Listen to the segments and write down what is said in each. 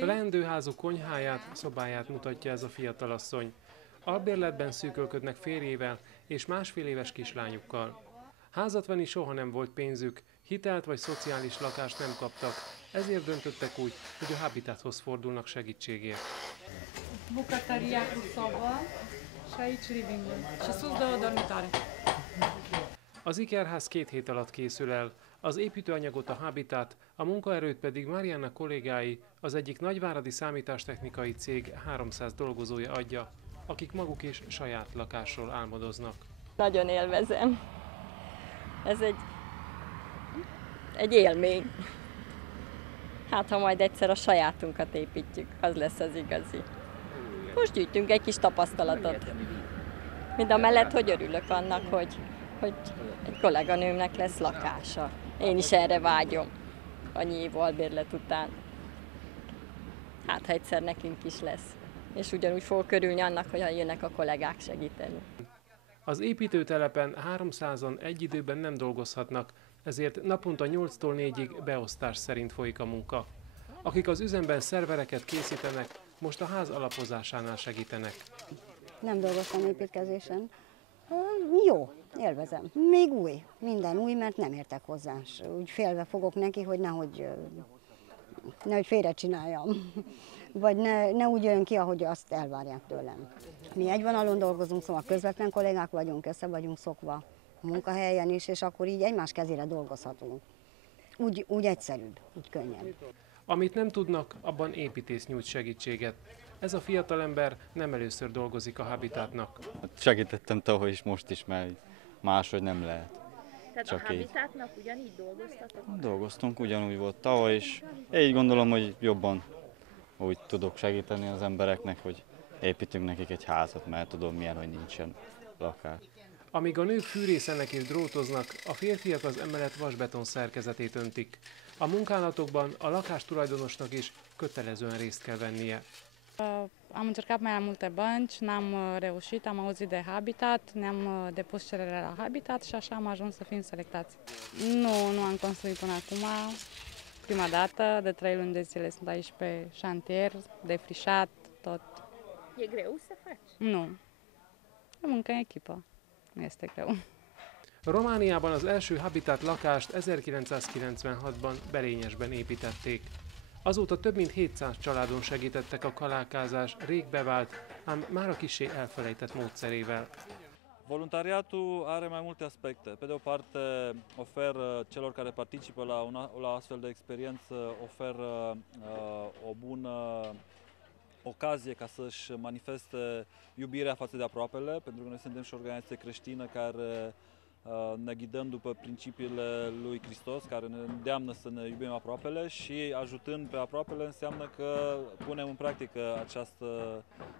Leendőházuk konyháját, szobáját mutatja ez a fiatalasszony. Albérletben szűkölködnek férjével és másfél éves kislányukkal. Házat venni soha nem volt pénzük, hitelt vagy szociális lakást nem kaptak, ezért döntöttek úgy, hogy a Habitathoz fordulnak segítségért. Az ikerház 2 hét alatt készül el, az építőanyagot a Habitat, a munkaerőt pedig Marianna kollégái, az egyik nagyváradi számítástechnikai cég 300 dolgozója adja, akik maguk is saját lakásról álmodoznak. Nagyon élvezem. Ez egy élmény. Hát, ha majd egyszer a sajátunkat építjük, az lesz az igazi. Most gyűjtünk egy kis tapasztalatot. Mindamellett, hogy örülök annak, hogy egy kolléganőmnek lesz lakása. Én is erre vágyom, annyi év albérlet után. Hát, ha egyszer nekünk is lesz. És ugyanúgy fogok örülni annak, hogy jönnek a kollégák segíteni. Az építőtelepen 300-an egy időben nem dolgozhatnak, ezért naponta 8-tól 4-ig beosztás szerint folyik a munka. Akik az üzemben szervereket készítenek, most a ház alapozásánál segítenek. Nem dolgoztam építkezésen. Jó, élvezem. Még új, minden új, mert nem értek hozzá. Úgy félve fogok neki, hogy nehogy félre csináljam. Vagy ne úgy jön ki, ahogy azt elvárják tőlem. Mi egy vonalon dolgozunk, szóval közvetlen kollégák vagyunk, össze vagyunk szokva a munkahelyen is, és akkor így egymás kezére dolgozhatunk. Úgy egyszerűbb, úgy könnyebb. Amit nem tudnak, abban építész nyújt segítséget. Ez a fiatalember nem először dolgozik a Habitatnak. Segítettem tavaly is, most is, mert máshogy nem lehet. Tehát csak a Habitatnak ugyanígy dolgoztatok? Dolgoztunk, ugyanúgy volt tavaly is. Így gondolom, hogy jobban úgy tudok segíteni az embereknek, hogy építünk nekik egy házat, mert tudom milyen, hogy nincsen lakás. Amíg a nők fűrészenek és drótoznak, a férfiak az emelet vasbeton szerkezetét öntik. A munkálatokban a lakástulajdonosnak is kötelezően részt kell vennie. Am încercat mai multe bănci, n-am reușit, am auzit de Habitat, ne-am depus cererea la Habitat și așa am ajuns să fim selectați. Nu am construit până acum, prima dată, de 3 luni de zile sunt aici pe șantier, defrișat, tot. E greu să faci? Nu, e muncă în echipă, nu este greu. Romániában az első Habitat lakást 1996-ban Berényesben építették. Azóta több mint 700 családon segítettek a kalálkázás rég bevált, ám mára kissé elfelejtett módszerével. Voluntariatul are mai multe aspecte. Pe de o parte, oferă celor care participă la astfel de experiență, oferă o bună ocazie ca să-și manifeste iubirea față de aproapele, pentru că noi suntem și o organizație creștină care ne ghidăm după principiile lui Hristos, care ne îndeamnă să ne iubim aproapele și ajutând pe aproapele înseamnă că punem în practică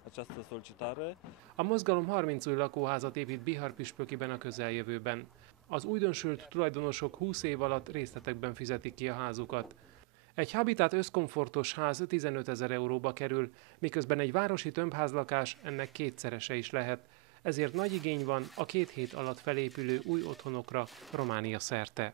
această solicitare. A mozgalom 30 új lakóházat épít Bihar-püspökiben a közeljövőben. Az újdonsült tulajdonosok 20 év alatt részletekben fizetik ki a házukat. Egy Habitat összkomfortos ház 15 000 euróba kerül, miközben egy városi tömbházlakás ennek kétszerese is lehet. Ezért nagy igény van a 2 hét alatt felépülő új otthonokra Románia szerte.